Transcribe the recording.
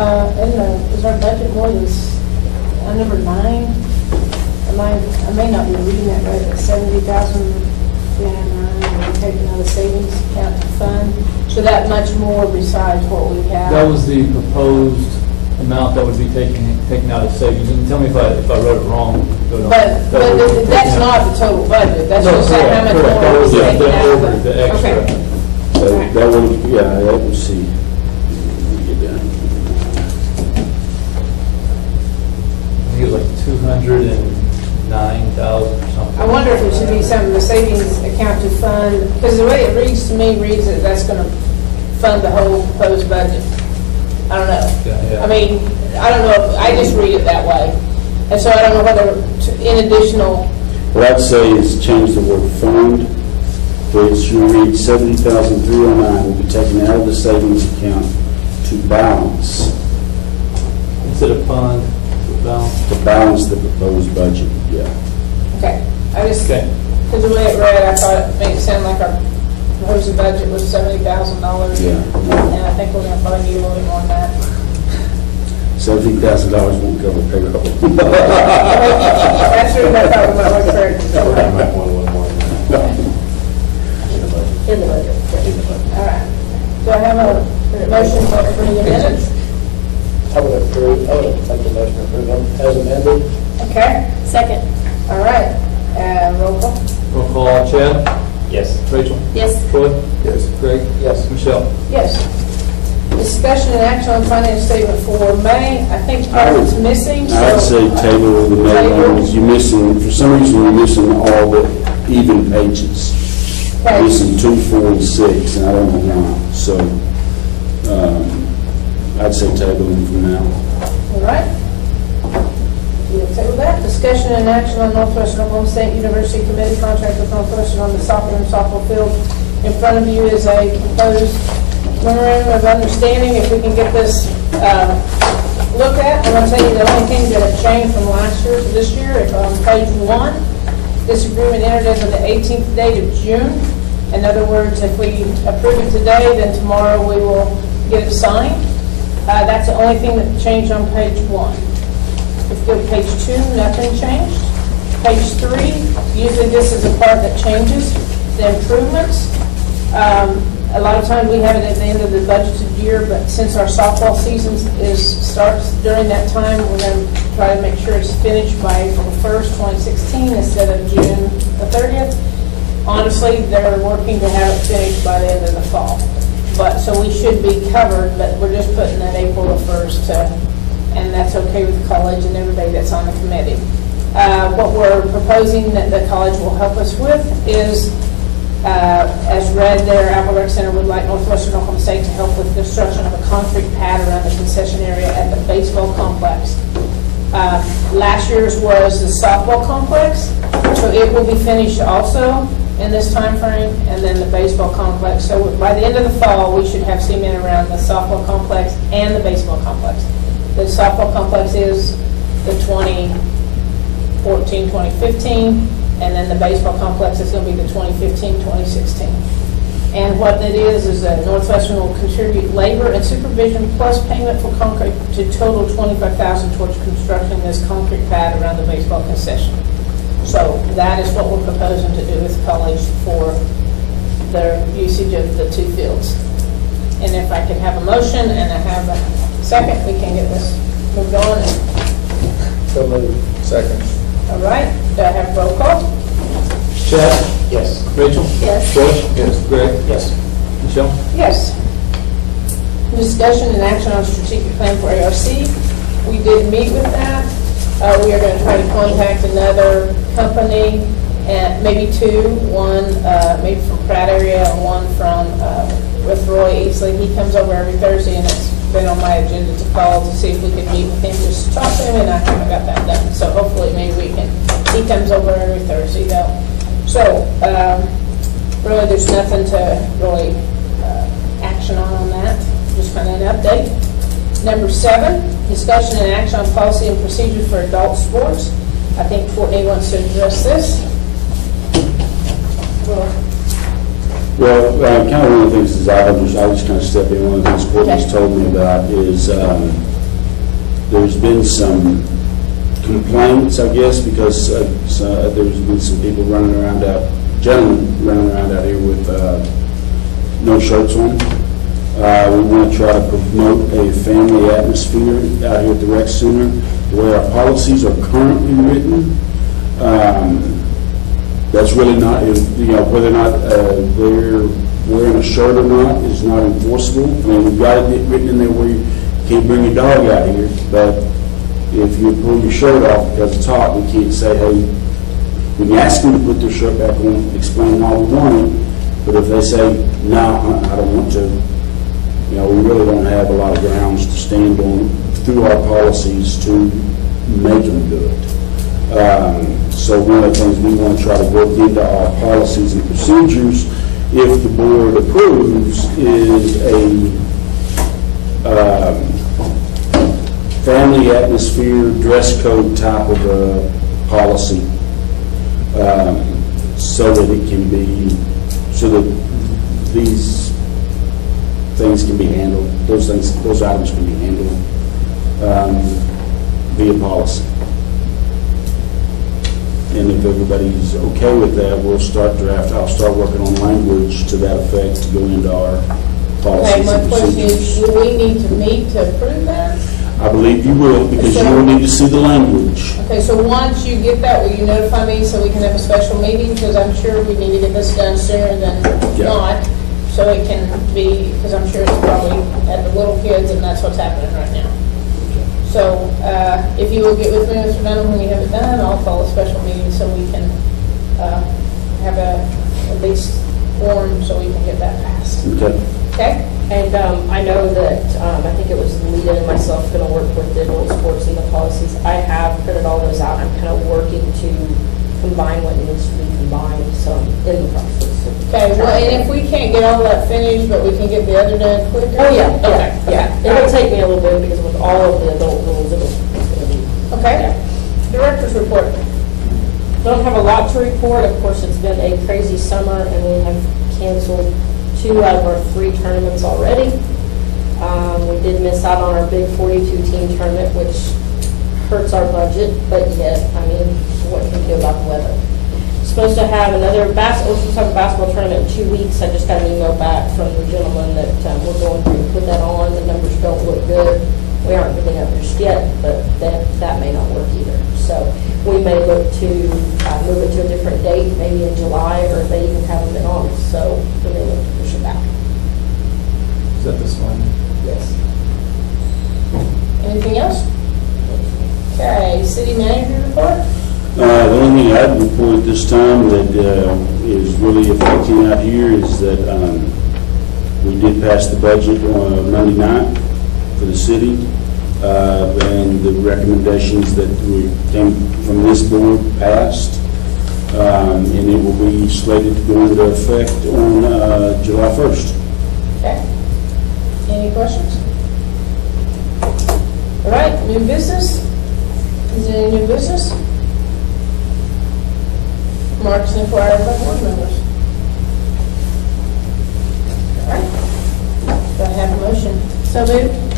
Is our budget more than, number 9? I may not be reading that right, but 70,000, yeah, 9, we're taking out of the savings account fund. So that much more besides what we have. That was the proposed amount that would be taken out of savings. And tell me if I wrote it wrong. But that's not the total budget. That's No, just saying how much correct. more That was we're taking out over of the extra. Okay. So that would, yeah, that would see. Let me get down. I think it was like 209,000 or something. I wonder if it should be some of the savings account to fund, because the way it reads to me reads that that's going to fund the whole proposed budget. I don't know. Yeah. I mean, I don't know, I just read it that way. And so I don't know whether, in additional, What I'd say is change the word fund, which you read 70,309 will be taken out of the savings account to balance, Instead of fund, balance. the proposed budget, yeah. okay. I just, Okay. because the way it read, I thought it made it sound like our proposed budget was $70,000. Yeah. And I think we're going to probably need a little bit more than that. $70,000 won't cover payroll. That's really what I thought we might look for. I might want a little more than that. In the budget. All right. Do I have a motion for approving the minutes? I would make the motion to approve them as amended. Okay. Second. All right. Roll call. Roll call, Chad? Yes. Rachel? Yes. Troy? Yes. Greg? Yes. Michelle? Yes. Discussion and action on finance statement for May. I think part of it's missing, so. I'd say table the May one, because you're missing, for some reason, you're missing all the even pages. Okay. Missing 2, 4, and 6, and I don't know why. So, I'd say table them for now. All right. We'll table that. Discussion and action on Northwestern Oklahoma State University Committee contract with Northwestern on the soccer and softball field. In front of you is a proposed memorandum of understanding. If we can get this looked at, I'm going to tell you the only thing that have changed from last year to this year. If on page 1, this agreement entered into the 18th date of June. In other words, if we approve it today, then tomorrow we will get it signed. That's the only thing that changed on page 1. If you go to page 2, nothing changed. Page 3, usually this is the part that changes, the improvements. A lot of times we have it at the end of the budgeted year, but since our softball season starts during that time, we're going to try to make sure it's finished by April 1st, 2016, instead of June the 30th. Honestly, they're working to have it finished by the end of the fall. So we should be covered, but we're just putting that April the 1st, and that's okay with the college and everybody that's on the committee. What we're proposing that the college will help us with is, as read there, Alva Rec Center would like Northwestern Oklahoma State to help with construction of a concrete pad around the concession area at the baseball complex. Last year's was the softball complex, so it will be finished also in this time frame, and then the baseball complex. So by the end of the fall, we should have cement around the softball complex and the baseball complex. The softball complex is the 2014, 2015, and then the baseball complex is going to be the 2015, 2016. And what that is that Northwestern will contribute labor and supervision plus payment for concrete to total $25,000 towards constructing this concrete pad around the baseball concession. So that is what we're proposing to do with the college for their usage of the 2 fields. And if I can have a motion and I have a second, we can get this moved on. So moved. Second. All right, do I have roll call? Chad? Yes. Rachel? Yes. Troy? Yes. Greg? Yes. Michelle? Yes. Discussion and action on strategic plan for ARC. We did meet with that. We are going to try to contact another company, and maybe 2, one maybe from Pratt area, and one from with Roy Easley. He comes over every Thursday, and it's been on my agenda to call to see if we could meet with him, just talk to him, and I haven't got that done. So hopefully maybe we can. He comes over every Thursday though. So really there's nothing to really action on that, just kind of an update. Number 7, discussion and action on policy and procedure for adult sports. I think Courtney wants to address this. Well, Well, kind of one of the things is I'll just kind of step in. One of the things Courtney's Okay. told me about is there's been some complaints, I guess, because there's been some people running around gentlemen running around out here with no shirts on. We want to try to promote a family atmosphere out here at the rec center, the way our policies are currently written. That's really not, whether or not they're wearing a shirt or not is not enforceable. I mean, we've got it written in there where you can't bring your dog out here, but if you pull your shirt off because it's hot, we can't say, hey, we can ask them to put their shirt back on, explain why we want it, but if they say, no, I don't want to, we really don't have a lot of grounds to stand on through our policies to make them do it. So one of the things we want to try to work into our policies and procedures, if the board approves, is a family atmosphere, dress code type of a policy, so that it can be, so that these things can be handled, those items can be handled via policy. And if everybody's okay with that, I'll start working on language to that effect to go into our Okay, policies my and question is, procedures. do we need to meet to approve that? I believe you will, because you will need to see the language. Okay, so once you get that, will you notify me so we can have a special meeting? Because I'm sure we need to get this done sooner than Yeah. not, so it can be, because I'm sure it's probably at the little kids, and that's what's happening right now. So if you will get with me, Mr. Dunham, when you have it done, I'll call a special meeting so we can have at least form so we can get that passed. Okay. Okay? And I know that, I think it was Lita and myself going to work with the adult sports and the policies. I have printed all those out. I'm kind of working to combine what needs to be combined, so I'm in the process. Okay, well, and if we can't get all that finished, but we can get the other done quicker? Oh, yeah, Okay, yeah. okay. It'll take me a little bit because with all of the adult rules, it's going to be. Okay. Director's report. Don't have a lot to report. Of course, it's been a crazy summer, and we have canceled 2 out of our 3 tournaments already. We did miss out on our big 42-team tournament, which hurts our budget, but yet, I mean, what can we do about the weather? Supposed to have another basketball tournament in 2 weeks. I just got an email back from the gentleman that we're going to put that on. The numbers don't look good. We aren't getting up just yet, but that may not work either. So we may look to move it to a different date, maybe in July, or they even have them in August. So we may look to push it back. Is that this one? Yes. Anything else? Okay, city manager report? The only thing I'd report at this time that is really affecting out here is that we did pass the budget on Monday night for the city, and the recommendations that came from this board passed, and it will be slated to go into effect on July 1st. Okay. Any questions? All right, new business? Is there any new business? Marks inquired by board members. All right. Do I have a motion? So moved.